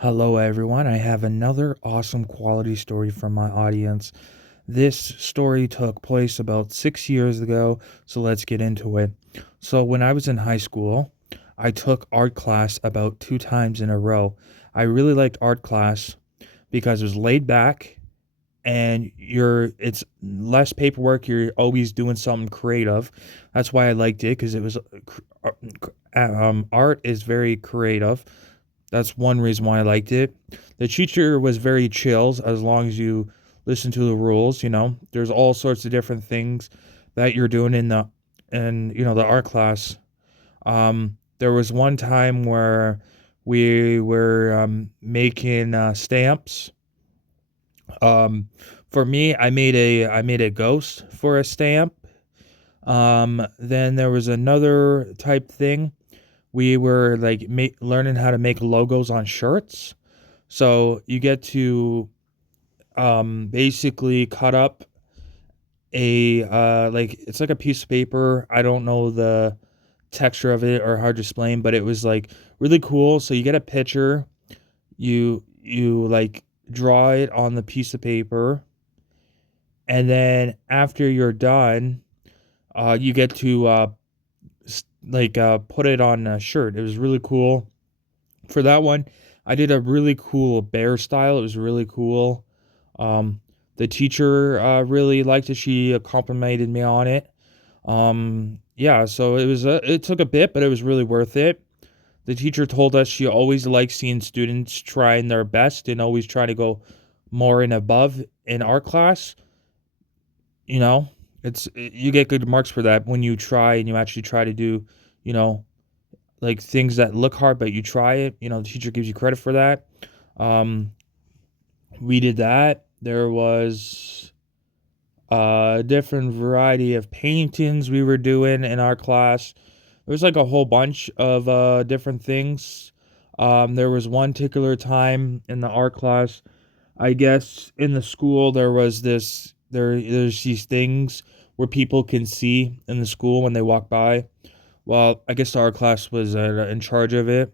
Hello, everyone. I have another awesome quality story from my audience. This story took place about 6 years ago, so let's get into it. So, when I was in high school, I took art class about 2 times in a row. I really liked art class because it was laid back and it's less paperwork. You're always doing something creative. That's why I liked it because it was art is very creative. That's one reason why I liked it. The teacher was very chill as long as you listen to the rules, There's all sorts of different things that you're doing in the art class. There was one time where we were making stamps. For me, I made a ghost for a stamp. Then there was another type thing. We were like learning how to make logos on shirts. So you get to basically cut up a like it's like a piece of paper. I don't know the texture of it or how to explain, but it was like really cool. So you get a picture, you like draw it on the piece of paper, and then after you're done, you get to put it on a shirt. It was really cool. For that one, I did a really cool bear style. It was really cool. Um, the teacher really liked it. She complimented me on it. Yeah, so it took a bit, but it was really worth it. The teacher told us she always likes seeing students trying their best and always try to go more and above in art class. You know, you get good marks for that when you try and you actually try to do, you know, like things that look hard, but you try it. The teacher gives you credit for that. Um, we did that. There was a different variety of paintings we were doing in our class. There was like a whole bunch of different things. There was one particular time in the art class. I guess in the school there's these things where people can see in the school when they walk by. Well, I guess our class was in charge of it,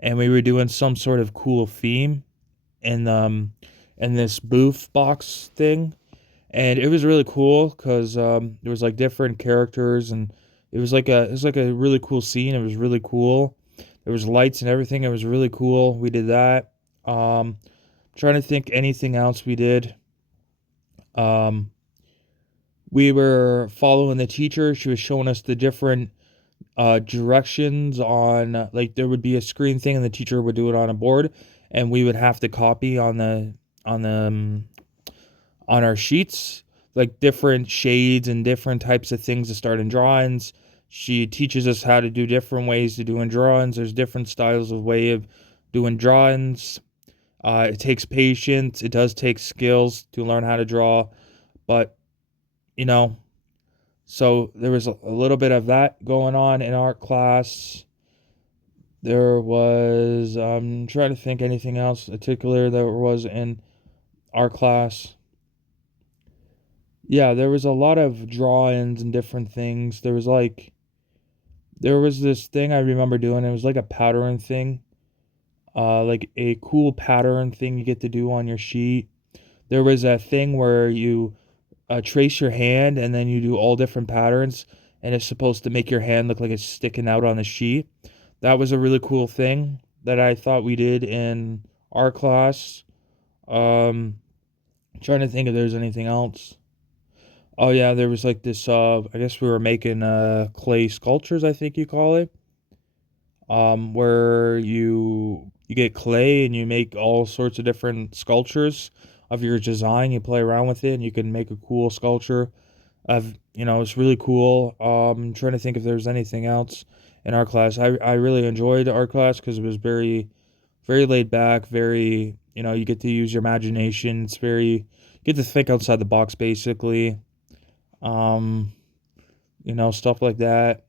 and we were doing some sort of cool theme in in this booth box thing, and it was really cool because there was like different characters, and it was like a really cool scene. It was really cool. There was lights and everything. It was really cool. We did that. Trying to think anything else we did. Um, we were following the teacher. She was showing us the different directions on like there would be a screen thing and the teacher would do it on a board and we would have to copy on the on our sheets like different shades and different types of things to start in drawings. She teaches us how to do different ways to doing drawings. There's different styles of way of doing drawings. It takes patience. It does take skills to learn how to draw, but you know so there was a little bit of that going on in art class. There was I'm trying to think anything else particular there was in our class. Yeah, there was a lot of drawings and different things. There was this thing I remember doing. It was like a pattern thing. Like a cool pattern thing you get to do on your sheet. There was a thing where you trace your hand and then you do all different patterns and it's supposed to make your hand look like it's sticking out on the sheet. That was a really cool thing that I thought we did in our class. Trying to think if there's anything else. Oh yeah, there was like this I guess we were making clay sculptures, I think you call it. Where you get clay and you make all sorts of different sculptures of your design. You play around with it and you can make a cool sculpture of, it's really cool. Trying to think if there's anything else in our class. I really enjoyed our class because it was very very laid back, very, you get to use your imagination. It's very, you get to think outside the box basically. Um, stuff like that.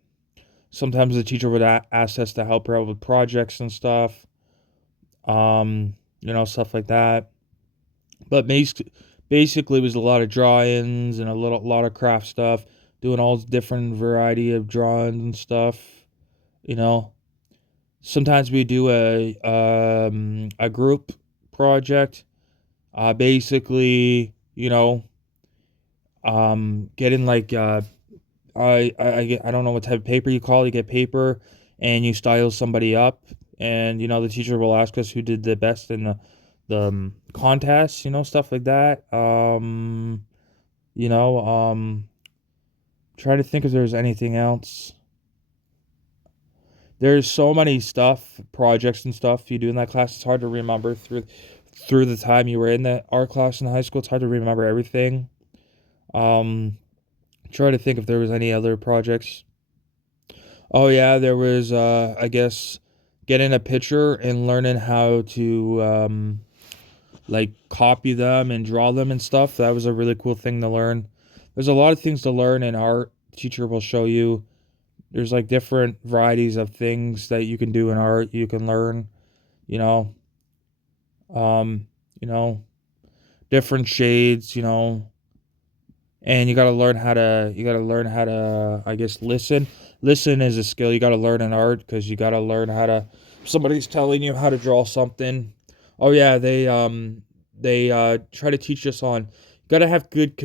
Sometimes the teacher would ask us to help her out with projects and stuff. Stuff like that. But basically, it was a lot of drawings and a lot of craft stuff, doing all different variety of drawings and stuff. You know, sometimes we do a a group project. Basically, getting like I don't know what type of paper you call it. You get paper and you style somebody up, and the teacher will ask us who did the best in the contest, stuff like that. You know, trying to think if there's anything else. There's so many projects and stuff you do in that class. It's hard to remember through the time you were in that art class in high school. It's hard to remember everything. Um, Try to think if there was any other projects. Oh yeah, there was I guess getting a picture and learning how to like copy them and draw them and stuff. That was a really cool thing to learn. There's a lot of things to learn in art. Teacher will show you. There's like different varieties of things that you can do in art. You can learn, you know, um, you know, different shades, and you got to learn how to I guess listen is a skill you got to learn in art, because you got to learn how to if somebody's telling you how to draw something. Oh yeah, they try to teach us on you got to have good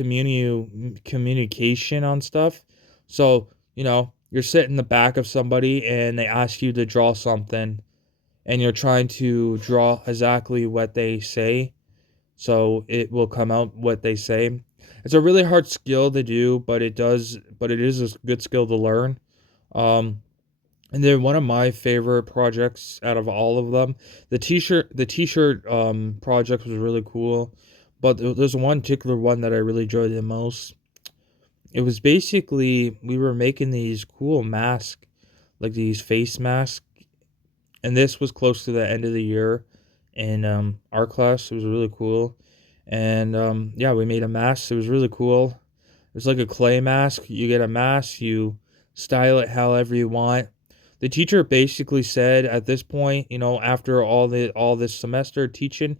communication on stuff. So you're sitting in the back of somebody and they ask you to draw something, and you're trying to draw exactly what they say, so it will come out what they say. It's a really hard skill to do, but it is a good skill to learn. Um, and then one of my favorite projects out of all of them, the t-shirt project was really cool, but there's one particular one that I really enjoyed the most. It was basically we were making these cool masks, like these face masks, and this was close to the end of the year in our class. It was really cool. And yeah, we made a mask. It was really cool. It was like a clay mask. You get a mask, you style it however you want. The teacher basically said at this point, after all this semester teaching,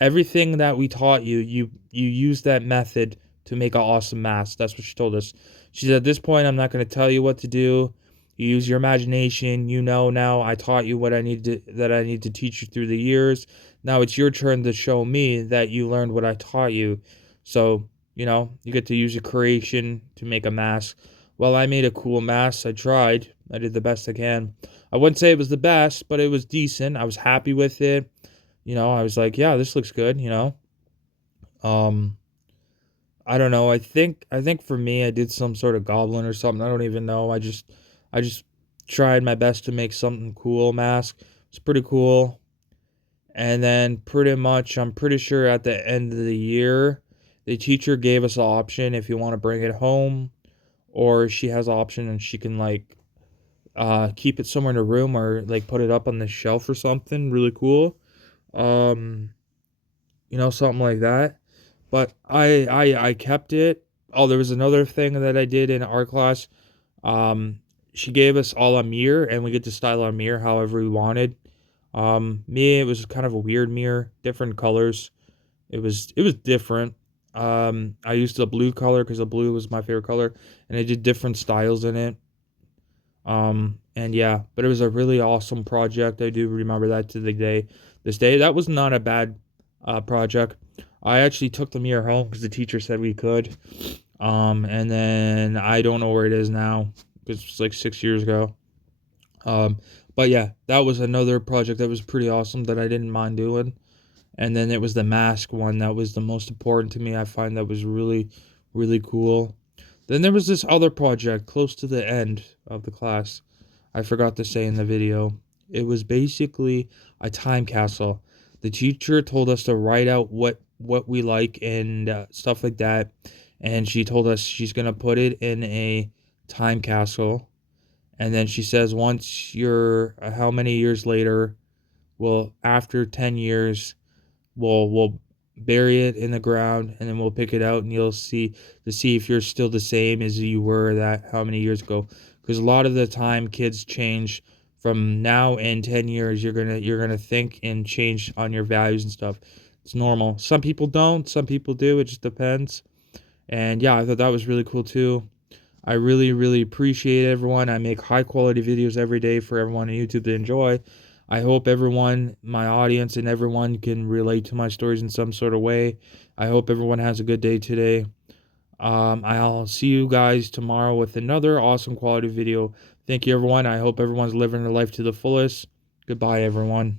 everything that we taught you, you use that method to make an awesome mask. That's what she told us. She said, at this point, I'm not going to tell you what to do. You use your imagination. Now I taught you what I need to teach you through the years. Now it's your turn to show me that you learned what I taught you. So, you get to use your creation to make a mask. Well, I made a cool mask. I tried. I did the best I can. I wouldn't say it was the best, but it was decent. I was happy with it. I was like, yeah, this looks good. Um, I don't know. I think for me, I did some sort of goblin or something. I don't even know. I just tried my best to make something cool mask. It's pretty cool. And then pretty much, I'm pretty sure at the end of the year, the teacher gave us an option if you want to bring it home, or she has an option and she can like keep it somewhere in a room, or like put it up on the shelf or something really cool. Um, something like that. But I kept it. Oh, there was another thing that I did in art class. Um, she gave us all a mirror, and we get to style our mirror however we wanted. Me, it was kind of a weird mirror, different colors. It was different. I used the blue color because the blue was my favorite color, and I did different styles in it. And yeah, but it was a really awesome project. I do remember that to the day. This day, that was not a bad project. I actually took the mirror home because the teacher said we could. And then I don't know where it is now because it's like 6 years ago. Um, but yeah, that was another project that was pretty awesome that I didn't mind doing. And then it was the mask one that was the most important to me. I find that was really, really cool. Then there was this other project close to the end of the class. I forgot to say in the video. It was basically a time capsule. The teacher told us to write out what we like and stuff like that, and she told us she's gonna put it in a time capsule. And then she says once you're how many years later, well, after 10 years, we'll bury it in the ground, and then we'll pick it out, and you'll see if you're still the same as you were that how many years ago. Because a lot of the time kids change. From now and 10 years, you're gonna think and change on your values and stuff. It's normal. Some people don't, some people do. It just depends. And yeah, I thought that was really cool too. I really, really appreciate everyone. I make high quality videos every day for everyone on YouTube to enjoy. I hope everyone, my audience, and everyone can relate to my stories in some sort of way. I hope everyone has a good day today. I'll see you guys tomorrow with another awesome quality video. Thank you, everyone. I hope everyone's living their life to the fullest. Goodbye, everyone.